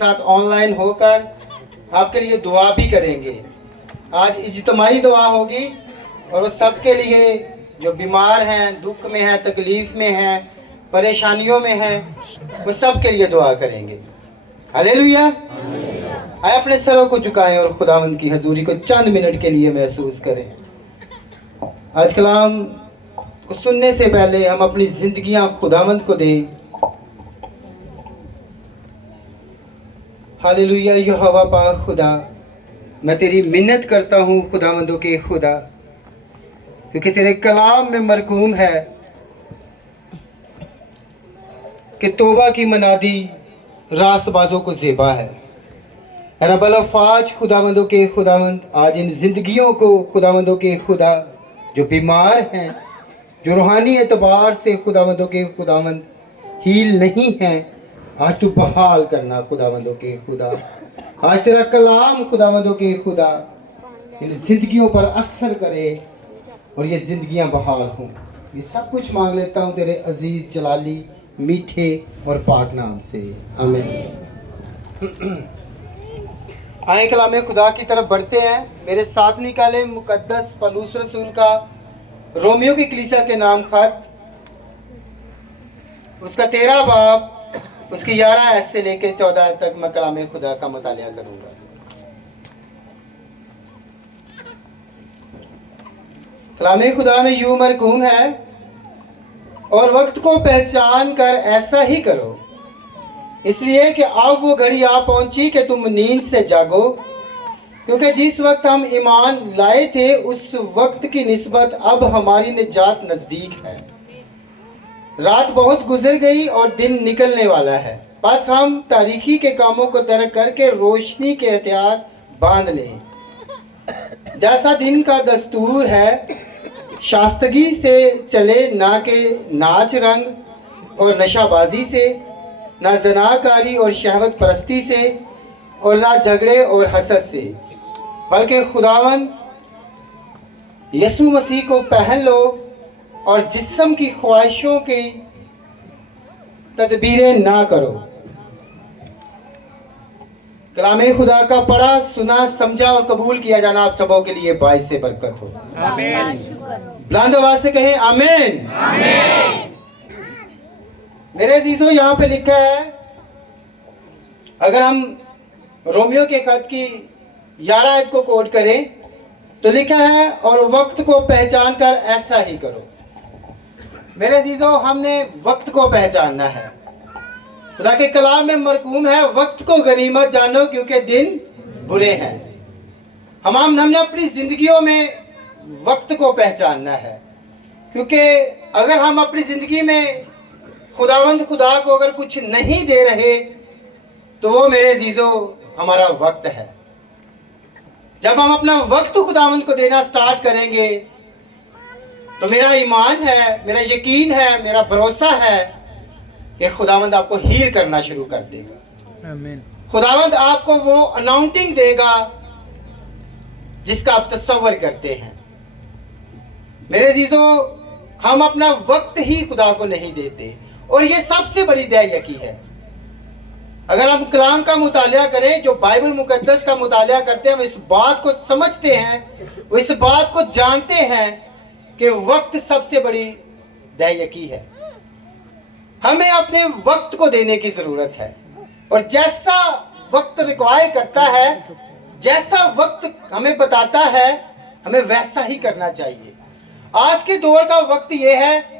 साथ ऑनलाइन होकर आपके लिए दुआ भी करेंगे। आज इज्तिमाई दुआ होगी और वो सबके लिए जो बीमार हैं, दुख में हैं, तकलीफ़ में हैं, परेशानियों में हैं, वो सब के लिए दुआ करेंगे। हालेलुया। आए अपने सरों को झुकाएं और खुदावंद की हजूरी को चंद मिनट के लिए महसूस करें। आज कलाम को सुनने से पहले हम अपनी ज़िंदगियां खुदावंद को दें। हालेलुया। यहोवा पाक खुदा, मैं तेरी मिन्नत करता हूँ खुदावंदों के खुदा, क्योंकि तेरे कलाम में मरकूम है कि तौबा की मनादी रास्तबाजों को ज़ेबा है। रब्बुल अफ़वाज खुदावंदों के खुदावंद, आज इन ज़िंदगियों को खुदावंदों के खुदा जो बीमार हैं, जो रूहानी एतबार से खुदावंदों के खुदावंद हील नहीं हैं, आज तू बहाल करना खुदावंदों के खुदा। आज तेरा कलाम खुदावंदों के खुदा इन जिंदगियों पर असर करे और ये जिंदगियां बहाल हों। ये सब कुछ मांग लेता हूँ तेरे अजीज जलाली मीठे और पाक नाम से, आमीन। आए कलाम खुदा की तरफ बढ़ते हैं। मेरे साथ निकाले मुकद्दस पौलुस रसूल का रोमियो की कलीसिया के नाम खत, उसका 13 बाब, उसकी 11 ऐसे से लेके 14 तक मैं कलाम खुदा का मुतालिया करूंगा। कलाम खुदा में यूं मरकूम है, और वक्त को पहचान कर ऐसा ही करो, इसलिए कि अब वो घड़ी आ पहुंची कि तुम नींद से जागो, क्योंकि जिस वक्त हम ईमान लाए थे उस वक्त की निस्बत अब हमारी निजात नज़दीक है। रात बहुत गुजर गई और दिन निकलने वाला है। बस हम तारीखी के कामों को तर्क करके रोशनी के हथियार बांध लें। जैसा दिन का दस्तूर है, शास्तगी से चले, ना के नाच रंग और नशाबाजी से, ना जनाकारी और शहवत परस्ती से, और ना झगड़े और हसद से, बल्कि खुदावन यसु मसीह को पहन लो और जिस्म की ख्वाहिशों की तदबीरें ना करो। कलाम खुदा का पढ़ा, सुना, समझा और कबूल किया जाना आप सबों के लिए बाइस से बरकत हो। आमीन। बुलंद आवाज से कहें आमीन। आमीन। मेरे अजीजों, यहाँ पे लिखा है, अगर हम रोमियो के खत की 11 आयत को कोट करें तो लिखा है, और वक्त को पहचान कर ऐसा ही करो। मेरे अजीजों, हमने वक्त को पहचानना है। खुदा के कलाम में मरकूम है, वक्त को गनीमत जानो क्योंकि दिन बुरे हैं। हमने अपनी जिंदगियों में वक्त को पहचानना है, क्योंकि अगर हम अपनी जिंदगी में खुदावंद खुदा को अगर कुछ नहीं दे रहे तो वो मेरे अजीजों हमारा वक्त है। जब हम अपना वक्त खुदावंद को देना स्टार्ट करेंगे तो मेरा ईमान है, मेरा यकीन है, मेरा भरोसा है कि खुदावंद आपको हील करना शुरू कर देगा। आमीन। खुदावंद आपको वो अनाउंटिंग देगा जिसका आप तसव्वुर करते हैं। मेरे अजीजों, हम अपना वक्त ही खुदा को नहीं देते, और ये सबसे बड़ी दयायकी है। अगर हम कलाम का मुतालिया करें, जो बाइबल मुकद्दस का मुतालिया करते हैं, वो इस बात को समझते हैं, वो इस बात को जानते हैं कि वक्त सबसे बड़ी दयायकी है। हमें अपने वक्त को देने की जरूरत है, और जैसा वक्त रिक्वायर करता है, जैसा वक्त हमें बताता है, हमें वैसा ही करना चाहिए। आज के दौर का वक्त यह है,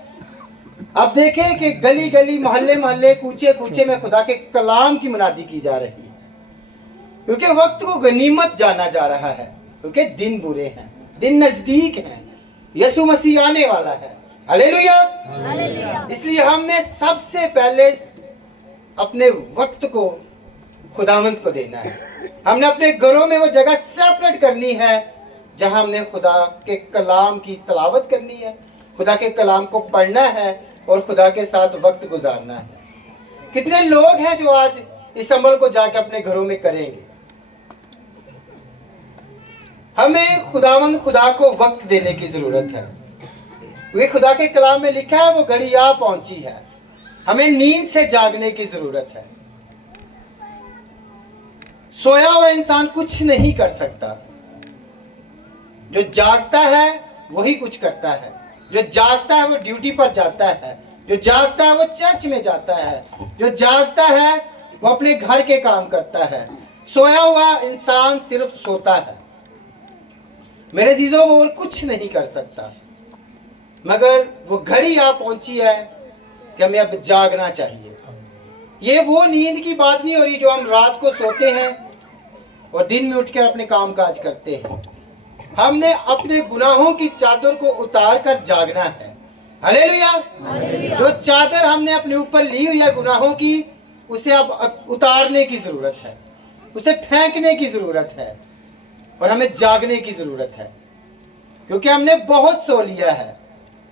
अब देखें कि गली गली, मोहल्ले मोहल्ले, कूचे कूचे में खुदा के कलाम की मुनादी की जा रही है, क्योंकि वक्त को गनीमत जाना जा रहा है, क्योंकि दिन बुरे हैं, दिन नजदीक हैं, यसु मसीह आने वाला है। हालेलुया। इसलिए हमने सबसे पहले अपने वक्त को खुदावंद को देना है। हमने अपने घरों में वो जगह सेपरेट करनी है जहां हमने खुदा के कलाम की तलावत करनी है, खुदा के कलाम को पढ़ना है और खुदा के साथ वक्त गुजारना है। कितने लोग हैं जो आज इस अमल को जाके अपने घरों में करेंगे? हमें खुदावंद खुदा को वक्त देने की जरूरत है। वे खुदा के कलाम में लिखा है, वो घड़ी आ पहुंची है। हमें नींद से जागने की जरूरत है। सोया हुआ इंसान कुछ नहीं कर सकता। जो जागता है वही कुछ करता है। जो जागता है वो ड्यूटी पर जाता है। जो जागता है वो चर्च में जाता है। जो जागता है वो अपने घर के काम करता है। सोया हुआ इंसान सिर्फ सोता है। मेरे जीजों, वो और कुछ नहीं कर सकता। मगर वो घड़ी आ पहुंची है कि हमें अब जागना चाहिए। ये वो नींद की बात नहीं हो रही जो हम रात को सोते हैं और दिन में उठकर अपने काम काज करते हैं। हमने अपने गुनाहों की चादर को उतार कर जागना है। हालेलुया। जो चादर हमने अपने ऊपर ली हुई है गुनाहों की, उसे अब उतारने की जरूरत है, उसे फेंकने की जरूरत है और हमें जागने की जरूरत है, क्योंकि हमने बहुत सो लिया है।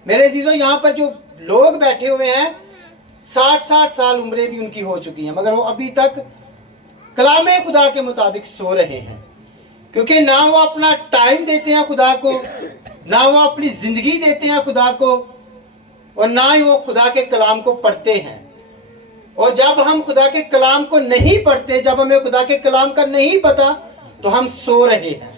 मेरे जीजों, यहाँ पर जो लोग बैठे हुए हैं 60-60 साल उम्रें भी उनकी हो चुकी हैं, मगर वो अभी तक कलामे खुदा के मुताबिक सो रहे हैं, क्योंकि ना वो अपना टाइम देते हैं खुदा को, ना वो अपनी जिंदगी देते हैं खुदा को, और ना ही वो खुदा के कलाम को पढ़ते हैं। और जब हम खुदा के कलाम को नहीं पढ़ते, जब हमें खुदा के कलाम का नहीं पता, तो हम सो रहे हैं।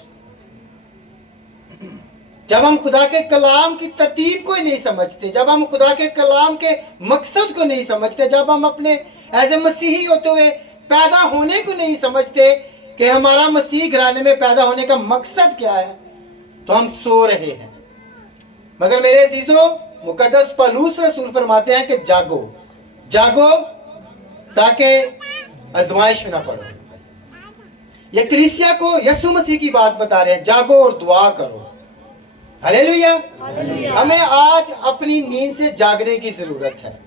जब हम खुदा के कलाम की तरतीब को ही नहीं समझते, जब हम खुदा के कलाम के मकसद को नहीं समझते, जब हम अपने एज ए मसीही होते हुए पैदा होने को नहीं समझते कि हमारा मसीह घराने में पैदा होने का मकसद क्या है, तो हम सो रहे हैं। मगर मेरे अजीजों, मुकद्दस पौलुस रसूल फरमाते हैं कि जागो, जागो ताकि आजमाइश में ना पड़ो। ये कलीसिया को यीशु मसीह की बात बता रहे हैं, जागो और दुआ करो। हालेलुया। हमें आज अपनी नींद से जागने की जरूरत है,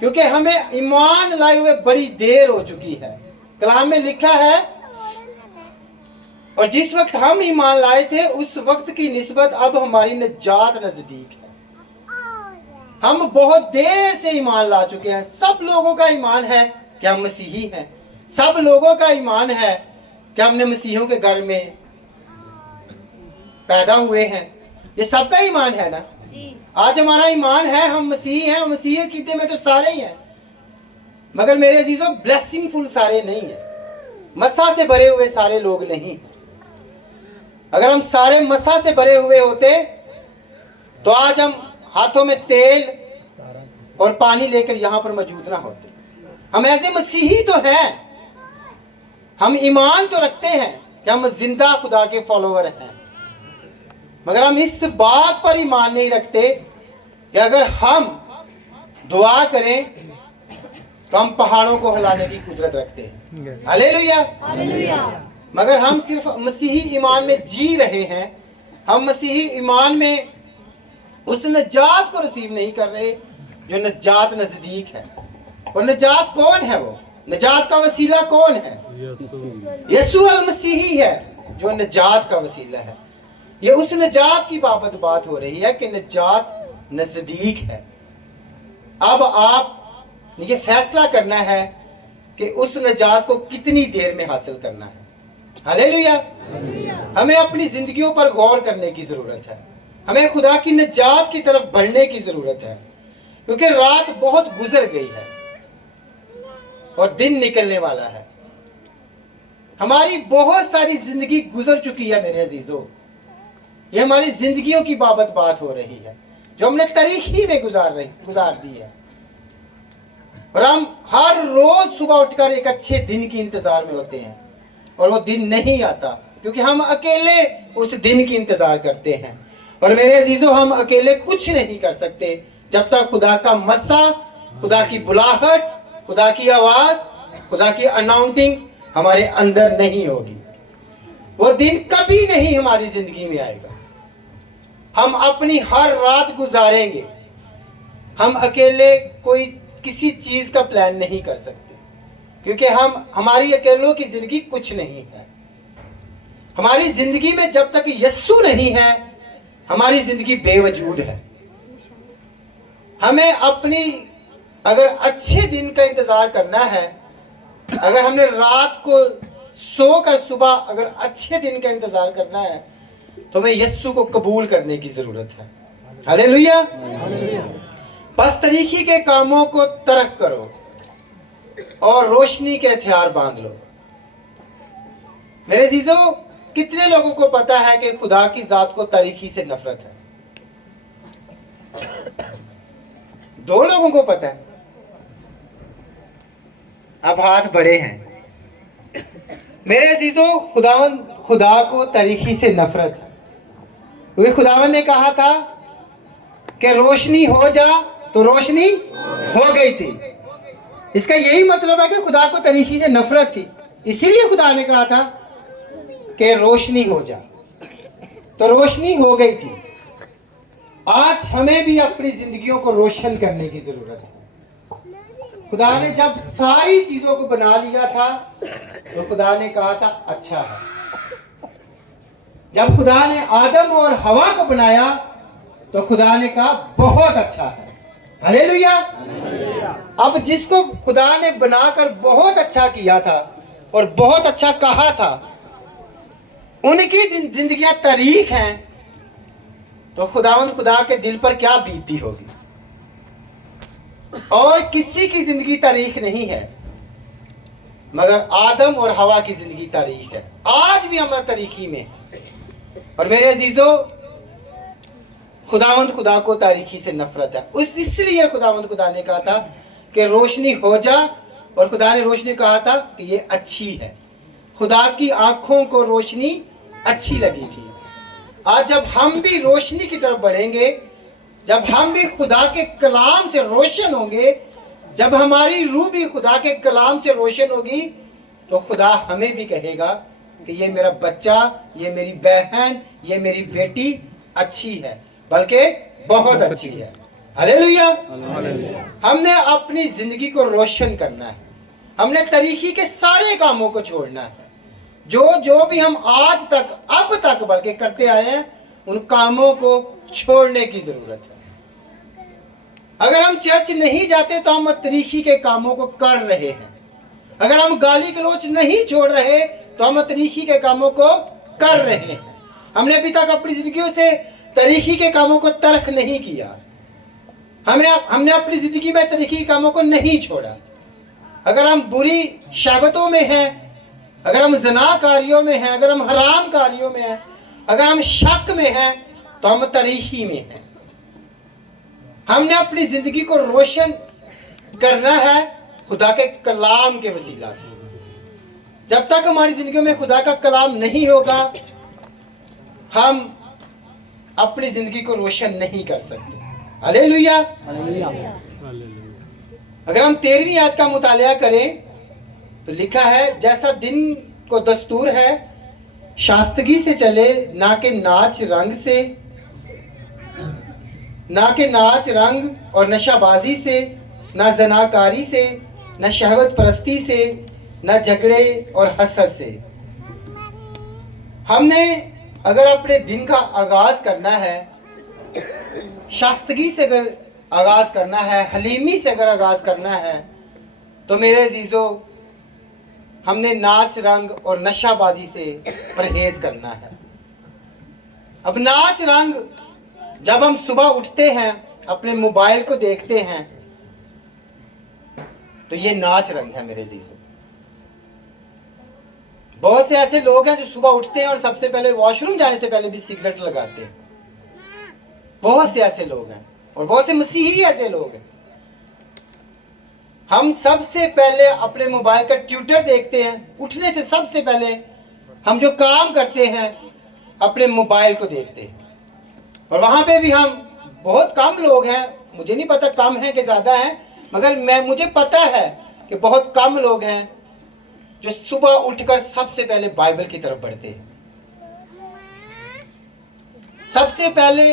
क्योंकि हमें ईमान लाए हुए बड़ी देर हो चुकी है। कलाम में लिखा है, और जिस वक्त हम ईमान लाए थे उस वक्त की निस्बत अब हमारी निजात नजदीक है। हम बहुत देर से ईमान ला चुके हैं। सब लोगों का ईमान है कि हम मसीही हैं। सब लोगों का ईमान है कि हमने मसीहों के घर में पैदा हुए हैं। ये सबका ईमान है ना। आज हमारा ईमान है, हम मसीही हैं। मसीह कीते में तो सारे ही हैं, मगर मेरे अजीजों, ब्लेसिंगफुल सारे नहीं है। मसा से भरे हुए सारे लोग नहीं। अगर हम सारे मसा से भरे हुए होते तो आज हम हाथों में तेल और पानी लेकर यहां पर मौजूद ना होते। हम ऐसे मसीही तो हैं, हम ईमान तो रखते हैं कि हम जिंदा खुदा के फॉलोवर हैं, मगर हम इस बात पर ईमान नहीं रखते कि अगर हम दुआ करें तो हम पहाड़ों को हिलाने की कुदरत रखते हैं। हालेलुया। मगर हम सिर्फ मसीही ईमान में जी रहे हैं। हम मसीही ईमान में उस नजात को रिसीव नहीं कर रहे जो नजात नजदीक है। और नजात कौन है? वो नजात का वसीला कौन है? यीशु अल मसीही है जो नजात का वसीला है। ये उस नजात की बाबत बात हो रही है कि नजात नजदीक है। अब आप ये फैसला करना है कि उस नजात को कितनी देर में हासिल करना है। हालेलुया। हमें अपनी जिंदगियों पर गौर करने की जरूरत है। हमें खुदा की नजात की तरफ बढ़ने की जरूरत है, क्योंकि रात बहुत गुजर गई है और दिन निकलने वाला है। हमारी बहुत सारी जिंदगी गुजर चुकी है मेरे अजीजों। ये हमारी जिंदगियों की बाबत बात हो रही है जो हमने तारीखी में गुजार दी है। और हम हर रोज सुबह उठकर एक अच्छे दिन की इंतजार में होते हैं और वो दिन नहीं आता, क्योंकि हम अकेले उस दिन की इंतजार करते हैं। और मेरे अजीजों, हम अकेले कुछ नहीं कर सकते जब तक खुदा का मस्सा, खुदा की बुलाहट, खुदा की आवाज, खुदा की अनाउंसिंग हमारे अंदर नहीं होगी। वो दिन कभी नहीं हमारी जिंदगी में आएगा। हम अपनी हर रात गुजारेंगे। हम अकेले कोई किसी चीज का प्लान नहीं कर सकते, क्योंकि हमारी अकेलों की जिंदगी कुछ नहीं है। हमारी जिंदगी में जब तक यीशु नहीं है, हमारी जिंदगी बेवजूद है। हमें अपनी अगर अच्छे दिन का इंतजार करना है, अगर हमने रात को सोकर सुबह अगर अच्छे दिन का इंतजार करना है, तो हमें यीशु को कबूल करने की जरूरत है। हालेलुया। बस तरीकी के कामों को तर्क करो और रोशनी के हथियार बांध लो। मेरे जीजो, कितने लोगों को पता है कि खुदा की जात को तारीकी से नफरत है? 2 लोगों को पता है। अब हाथ बड़े हैं। मेरे अजीजों, खुदा को तारीकी से नफरत है। क्योंकि खुदावन ने कहा था कि रोशनी हो जा, तो रोशनी हो गई थी। इसका यही मतलब है कि खुदा को तारीकी से नफरत थी, इसीलिए खुदा ने कहा था कि रोशनी हो जा, तो रोशनी हो गई थी। आज हमें भी अपनी जिंदगियों को रोशन करने की जरूरत है। खुदा ने जब सारी चीजों को बना लिया था तो खुदा ने कहा था अच्छा है। जब खुदा ने आदम और हवा को बनाया तो खुदा ने कहा बहुत अच्छा है। हालेलुया। अब जिसको खुदा ने बनाकर बहुत अच्छा किया था और बहुत अच्छा कहा था, उनकी जिंदगियां तारीख हैं, तो खुदा के दिल पर क्या बीतती होगी। और किसी की जिंदगी तारीख नहीं है, मगर आदम और हवा की जिंदगी तारीख है। आज भी हमारा तारीखी में। और मेरे अजीजों, खुदा को तारीखी से नफरत है। इसलिए खुदा ने कहा था कि रोशनी हो जा, और खुदा ने रोशनी कहा था कि ये अच्छी है। खुदा की आंखों को रोशनी अच्छी लगी थी। आज जब हम भी रोशनी की तरफ बढ़ेंगे, जब हम भी खुदा के कलाम से रोशन होंगे, जब हमारी रूह भी खुदा के कलाम से रोशन होगी, तो खुदा हमें भी कहेगा कि ये मेरा बच्चा, ये मेरी बहन, ये मेरी बेटी अच्छी है, बल्कि बहुत अच्छी है। हालेलुया। हमने अपनी जिंदगी को रोशन करना है। हमने तरीकी के सारे कामों को छोड़ना है। जो भी हम आज तक, अब तक बल्कि करते आए हैं, उन कामों को छोड़ने की जरूरत है। अगर हम चर्च नहीं जाते तो हम तरीकी के कामों को कर रहे हैं। अगर हम गाली गलौज नहीं छोड़ रहे तो हम तरीकी के कामों को कर रहे हैं। हमने अभी तक अपनी जिंदगियों से तरीकी के कामों को तर्क नहीं किया। हमने अपनी जिंदगी में तरीकी के कामों को नहीं छोड़ा। अगर हम बुरी शहवतों में हैं, अगर हम ज़ना कार्यों में हैं, अगर हम हराम कार्यों में हैं, अगर हम शक में हैं, तो हम तरीकी में हैं। हमने अपनी जिंदगी को रोशन करना है खुदा के कलाम के वसीला से। जब तक हमारी जिंदगी में खुदा का कलाम नहीं होगा, हम अपनी जिंदगी को रोशन नहीं कर सकते। हालेलुया। अगर हम 13वीं आयत का मुतालिया करें तो लिखा है, जैसा दिन को दस्तूर है शास्तगी से चले, ना के नाच रंग और नशाबाजी से, ना जनाकारी से, ना शहवत परस्ती से, ना झगड़े और हसद से। हमने अगर अपने दिन का आगाज करना है, शास्तगी से अगर आगाज करना है, हलीमी से अगर आगाज करना है, तो मेरे अजीजों, हमने नाच रंग और नशाबाजी से परहेज करना है। अब नाच रंग, जब हम सुबह उठते हैं, अपने मोबाइल को देखते हैं, तो ये नाच रंग है मेरे अजीजों। बहुत से ऐसे लोग हैं जो सुबह उठते हैं और सबसे पहले वॉशरूम जाने से पहले भी सिगरेट लगाते हैं। बहुत से ऐसे लोग हैं, और बहुत से मसीही ऐसे लोग हैं। हम सबसे पहले अपने मोबाइल का ट्विटर देखते हैं। उठने से सबसे पहले हम जो काम करते हैं, अपने मोबाइल को देखते हैं। और वहां पे भी हम बहुत कम लोग हैं, मुझे नहीं पता कम है कि ज्यादा है, मगर मुझे पता है कि बहुत कम लोग हैं जो सुबह उठकर सबसे पहले बाइबल की तरफ बढ़ते हैं। सबसे पहले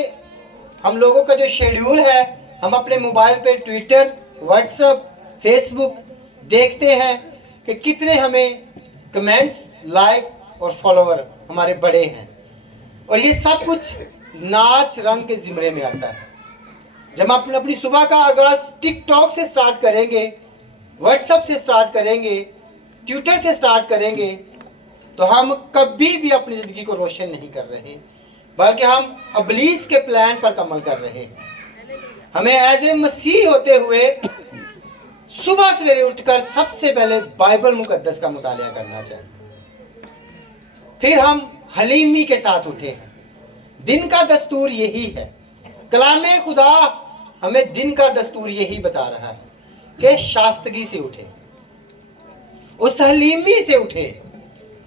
हम लोगों का जो शेड्यूल है, हम अपने मोबाइल पे ट्विटर, व्हाट्सएप, फेसबुक देखते हैं कि कितने हमें कमेंट्स, लाइक और फॉलोवर हमारे बड़े हैं। और ये सब कुछ नाच रंग के जिम्मे में आता है। जब हम अपनी सुबह का आगाज टिकटॉक से स्टार्ट करेंगे, व्हाट्सएप से स्टार्ट करेंगे, ट्विटर से स्टार्ट करेंगे, तो हम कभी भी अपनी जिंदगी को रोशन नहीं कर रहे, बल्कि हम इब्लीस के प्लान पर कमल कर रहे हैं। हमें एज ए मसीह होते हुए सुबह सवेरे उठकर सबसे पहले बाइबल मुकद्दस का मुतालिया करना चाहिए। फिर हम हलीमी के साथ उठे हैं। दिन का दस्तूर यही है। कलामे खुदा हमें दिन का दस्तूर यही बता रहा है कि शास्तगी से उठे, उस हलीमी से उठे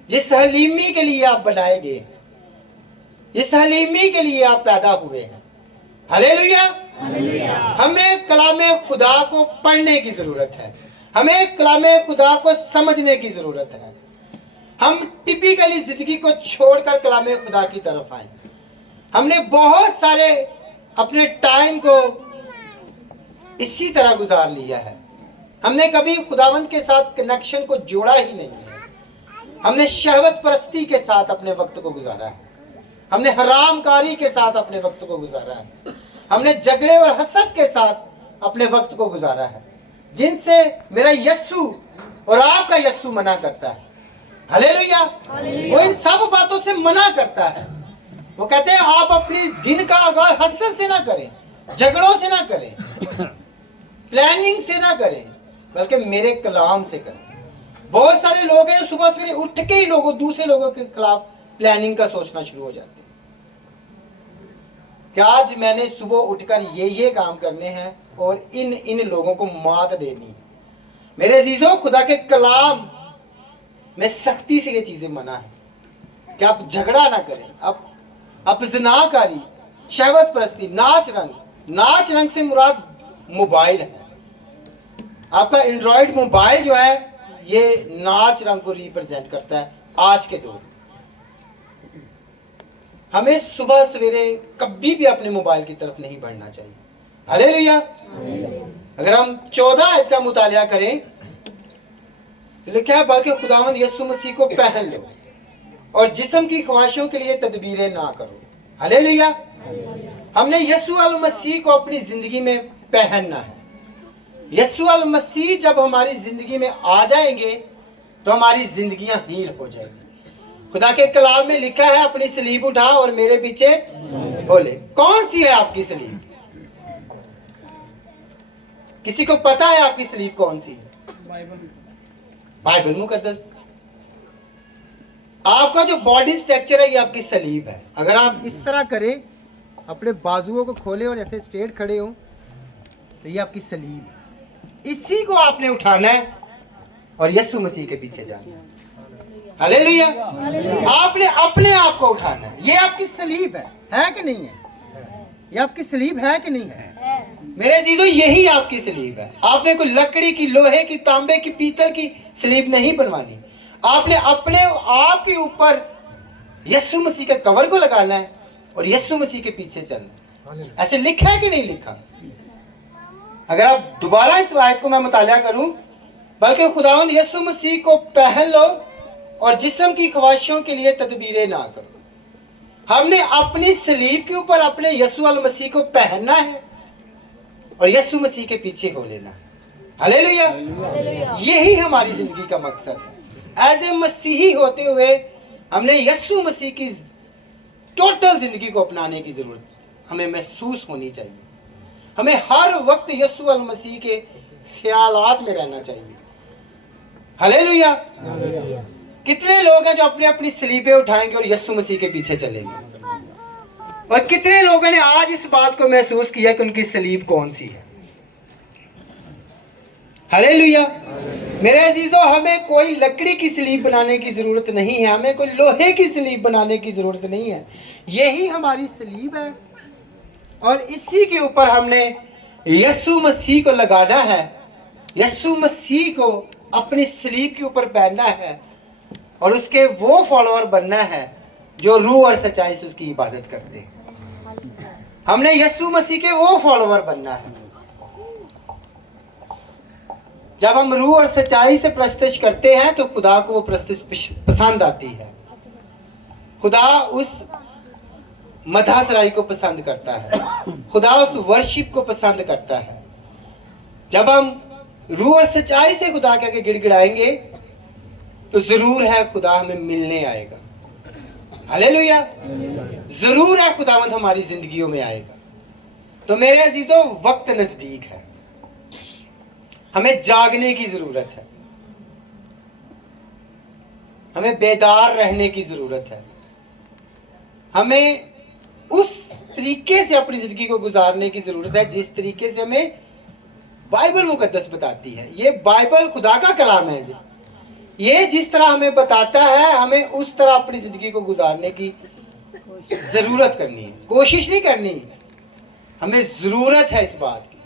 जिस हलीमी के लिए आप बनाए गए, जिस हलीमी के लिए आप पैदा हुए हैं। हालेलुया। हमें कलामे खुदा को पढ़ने की जरूरत है, हमें कलामे खुदा को समझने की जरूरत है। हम टिपिकली जिंदगी को छोड़कर कलामे खुदा की तरफ आए। हमने बहुत सारे अपने टाइम को इसी तरह गुजार लिया है। हमने कभी खुदावंत के साथ कनेक्शन को जोड़ा ही नहीं है। हमने शहवत परस्ती के साथ अपने वक्त को गुजारा है, हमने हरामकारी के साथ अपने वक्त को गुजारा है, हमने झगड़े और हसद के साथ अपने वक्त को गुजारा है, जिनसे मेरा यस्सु और आपका यस्सु मना करता है। हालेलुया। वो इन सब बातों से मना करता है। वो कहते हैं आप अपनी दिन का आगाज हसद से ना करें, झगड़ों से ना करें, प्लानिंग से ना करें, बल्कि मेरे कलाम से करें। बहुत सारे लोग हैं सुबह सवेरे उठ के ही दूसरे लोगों के खिलाफ प्लानिंग का सोचना शुरू हो जाते हैं कि आज मैंने सुबह उठकर ये काम करने हैं और इन लोगों को मात देनी है। मेरे अजीजों, खुदा के कलाम में सख्ती से ये चीजें मना है कि आप झगड़ा ना करें, आप ज़िनाकारी, शहवत परस्ती, नाच रंग से मुराद मोबाइल है। आपका एंड्रॉइड मोबाइल जो है ये नाच रंग को रिप्रेजेंट करता है आज के दौर। हमें सुबह सवेरे कभी भी अपने मोबाइल की तरफ नहीं बढ़ना चाहिए। हालेलुया। अगर हम 14 आयत का मुतालिया करें तो लिखा है, बल्कि खुदावंद यीशु मसीह को पहन लो और जिस्म की ख्वाहिशों के लिए तदबीरें ना करो। हालेलुया। हमने यीशु अल मसीह को अपनी जिंदगी में पहनना है। यीशु अल मसीह जब हमारी जिंदगी में आ जाएंगे तो हमारी जिंदगियां हील हो जाएंगी। खुदा के कलाम में लिखा है, अपनी सलीब उठा और मेरे पीछे बोले। कौन सी है आपकी सलीब? किसी को पता है आपकी सलीब कौन सी है? बाइबल मुकद्दस। आपका जो बॉडी स्ट्रक्चर है ये आपकी सलीब है। अगर आप इस तरह करें, अपने बाजुओं को खोले और ऐसे स्ट्रेट खड़े हो, तो ये आपकी सलीब है। इसी को आपने उठाना है और यीशु मसीह के पीछे जाना है। हालेलुया। आपने अपने आप को उठाना है। ये आपकी सलीब है कि नहीं है? ये आपकी सलीब है कि नहीं है? मेरे जीजो, यही आपकी सलीब है। आपने कोई लकड़ी की, लोहे की, तांबे की, पीतल की सलीब नहीं बनवानी। आपने अपने आप के ऊपर यीशु मसीह के कवर को लगाना है और यीशु मसीह के पीछे चलना है। ऐसे लिखा है कि नहीं लिखा? अगर आप दोबारा इस आयत को मैं मुतालिया करूं, बल्कि खुदावंद यीशु मसीह को पहन लो और जिस्म की ख्वाहिशों के लिए तदबीरें ना करो। हमने अपनी सलीब के ऊपर अपने यीशु अल मसीह को पहनना है और यीशु मसीह के पीछे हो लेना है। हालेलुया। यही हमारी जिंदगी का मकसद है। एज ए मसीही होते हुए हमने यीशु मसीह की टोटल जिंदगी को अपनाने की जरूरत हमें महसूस होनी चाहिए। हमें हर वक्त यीशु अल मसीह के ख्यालात में रहना चाहिए। हालेलुया। कितने लोग हैं जो अपनी अपनी सलीबें उठाएंगे और यीशु मसीह के पीछे चलेंगे, और कितने लोगों ने आज इस बात को महसूस किया कि उनकी सलीब कौन सी है। हालेलुया। मेरे अजीजों, हमें कोई लकड़ी की सलीब बनाने की जरूरत नहीं है, हमें कोई लोहे की सलीब बनाने की जरूरत नहीं है। यही हमारी सलीब है और इसी के ऊपर हमने यीशु मसीह को लगाना है, यीशु मसीह को अपनी सलीब के ऊपर पहनना है और उसके वो फॉलोअर बनना है जो रूह और सच्चाई से उसकी इबादत करते हैं। हमने यीशु मसीह के वो फॉलोअर बनना है। जब हम रूह और सच्चाई से प्रस्तुत करते हैं तो खुदा को वो प्रस्तुत पसंद आती है। खुदा उस मधासराई को पसंद करता है, खुदा उस वर्शिप को पसंद करता है। जब हम रूह और सच्चाई से खुदा के आगे गिड़गिड़ाएंगे तो जरूर है खुदा हमें मिलने आएगा। हालेलुया। जरूर है खुदावंद हमारी जिंदगियों में आएगा। तो मेरे अजीजों, वक्त नजदीक है, हमें जागने की जरूरत है। हमें बेदार रहने की जरूरत है। हमें उस तरीके से अपनी जिंदगी को गुजारने की जरूरत है जिस तरीके से हमें बाइबल मुकद्दस बताती है। ये बाइबल खुदा का कलाम है। ये जिस तरह हमें बताता है, हमें उस तरह अपनी जिंदगी को गुजारने की जरूरत करनी है, कोशिश नहीं करनी, हमें जरूरत है इस बात की।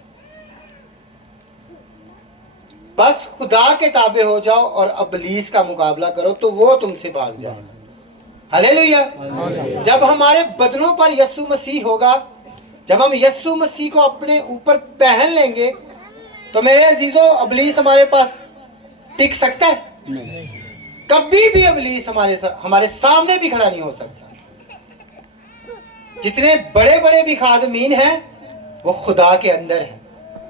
बस खुदा के ताबे हो जाओ और अबलीस का मुकाबला करो तो वो तुमसे भाग जाएगा। हालेलुया। जब हमारे बदनों पर यीशु मसीह होगा, जब हम यीशु मसीह को अपने ऊपर पहन लेंगे, तो मेरे अजीजों अबलीस हमारे पास टिक सकता है? नहीं। कभी भी अबलीस हमारे सामने भी खड़ा नहीं हो सकता। जितने बड़े बड़े भी खादमीन हैं वो खुदा के अंदर है,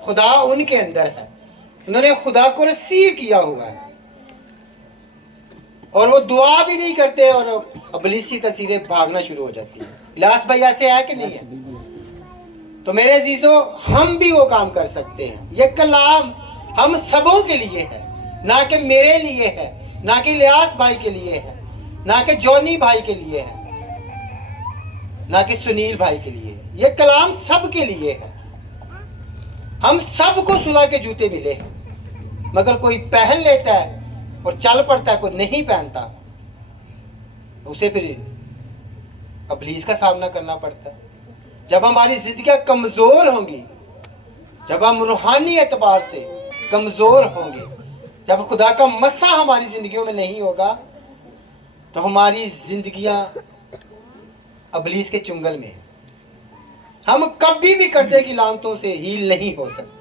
खुदा उनके अंदर है, उन्होंने खुदा को रिसीव किया हुआ है और वो दुआ भी नहीं करते और अबलीसी तस्वीरें भागना शुरू हो जाती है। इलास भाई ऐसे है कि नहीं है? तो मेरे अजीजों हम भी वो काम कर सकते हैं। ये कलाम हम सबों के लिए है, ना कि मेरे लिए है, ना कि इलियास भाई के लिए है, ना कि जॉनी भाई के लिए है, ना कि सुनील भाई के लिए। ये कलाम सब के लिए है। हम सबको सुलह के जूते मिले हैं, मगर कोई पहन लेता है और चल पड़ता है, कोई नहीं पहनता, उसे फिर अबलीस का सामना करना पड़ता है। जब हमारी जिंदगियां कमजोर होंगी, जब हम रूहानी एतबार से कमजोर होंगे, जब खुदा का मसा हमारी जिंदगियों में नहीं होगा, तो हमारी जिंदगियां अबलीस के चुंगल में। हम कभी भी कर्जे की लानतों से हील नहीं हो सकते।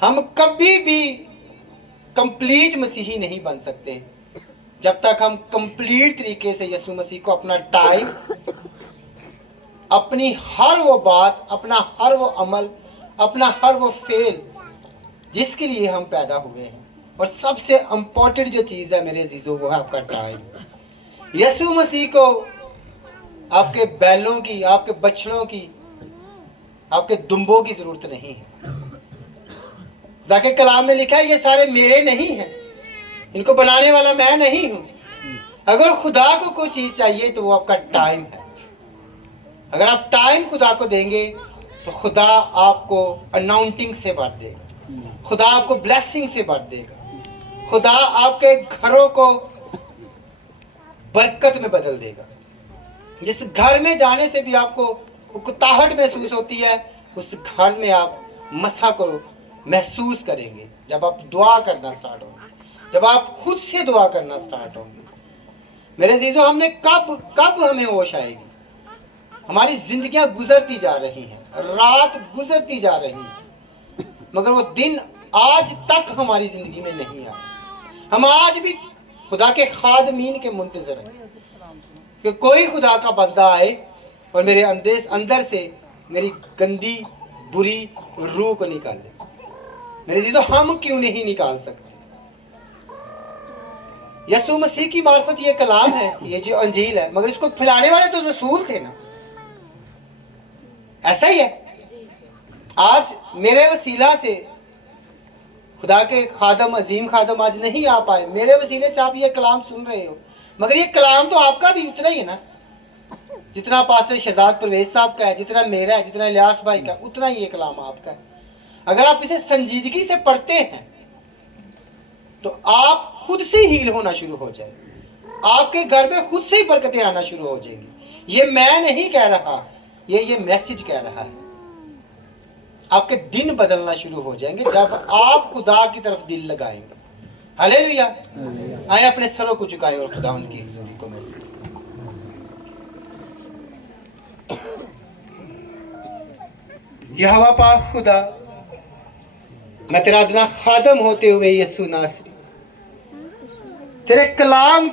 हम कभी भी कंप्लीट मसीही नहीं बन सकते जब तक हम कंप्लीट तरीके से यीशु मसीह को अपना टाइम, अपनी हर वो बात, अपना हर वो अमल, अपना हर वो फेल जिसके लिए हम पैदा हुए हैं, और सबसे इंपॉर्टेंट जो चीज़ है मेरे अजीजों, वो है आपका टाइम। यीशु मसीह को आपके बैलों की, आपके बछड़ों की, आपके दुम्बों की जरूरत नहीं है। खुदा के कलाम में लिखा है ये सारे मेरे नहीं हैं, इनको बनाने वाला मैं नहीं हूं। अगर खुदा को कोई चीज चाहिए तो वो आपका टाइम है। अगर आप टाइम खुदा को देंगे तो खुदा आपको अनाउंटिंग से भर देगा, खुदा आपको ब्लेसिंग से भर देगा, खुदा आपके घरों को बरकत में बदल देगा। जिस घर में जाने से भी आपको उकताहट महसूस होती है, उस घर में आप मसा को महसूस करेंगे जब आप दुआ करना स्टार्ट होंगे, जब आप खुद से दुआ करना स्टार्ट होंगे। मेरे अजीजों, हमने कब हमें होश आएगी? हमारी जिंदगियां गुजरती जा रही हैं, रात गुजरती जा रही है, मगर वो दिन आज तक हमारी जिंदगी में नहीं आया। हम आज भी खुदा के खादमीन के मुंतजर हैं कि कोई खुदा का बंदा आए और मेरे अंदर से मेरी गंदी बुरी रूह को निकाले। मेरे जी, तो हम क्यों नहीं निकाल सकते? यीशु मसीह की मार्फत ये कलाम है, ये जो अंजील है, मगर इसको फैलाने वाले तो रसूल थे ना। ऐसा ही है। आज मेरे वसीला से खुदा के खादम, अजीम खादम आज नहीं आ पाए, मेरे वसीले से आप ये कलाम सुन रहे हो, मगर ये कलाम तो आपका भी उतना ही है ना, जितना पास्टर शहजाद परवेज साहब का है, जितना मेरा है, जितना इलियास भाई का, उतना ही ये कलाम आपका है। अगर आप इसे संजीदगी से पढ़ते हैं तो आप खुद से हील होना शुरू हो जाएंगे, आपके घर में खुद से ही बरकतें आना शुरू हो जाएंगी। ये मैं नहीं कह रहा, ये मैसेज कह रहा है। आपके दिन बदलना शुरू हो जाएंगे जब आप खुदा की तरफ दिल लगाएंगे। हालेलुया। आए अपने सरों को झुकाएं और खुदा उनकी हुजूरी को महसूस करें। यहोवा पाक खुदा, मैं तेरा अदना खादम होते हुए यीशु नासरी तेरे कलाम के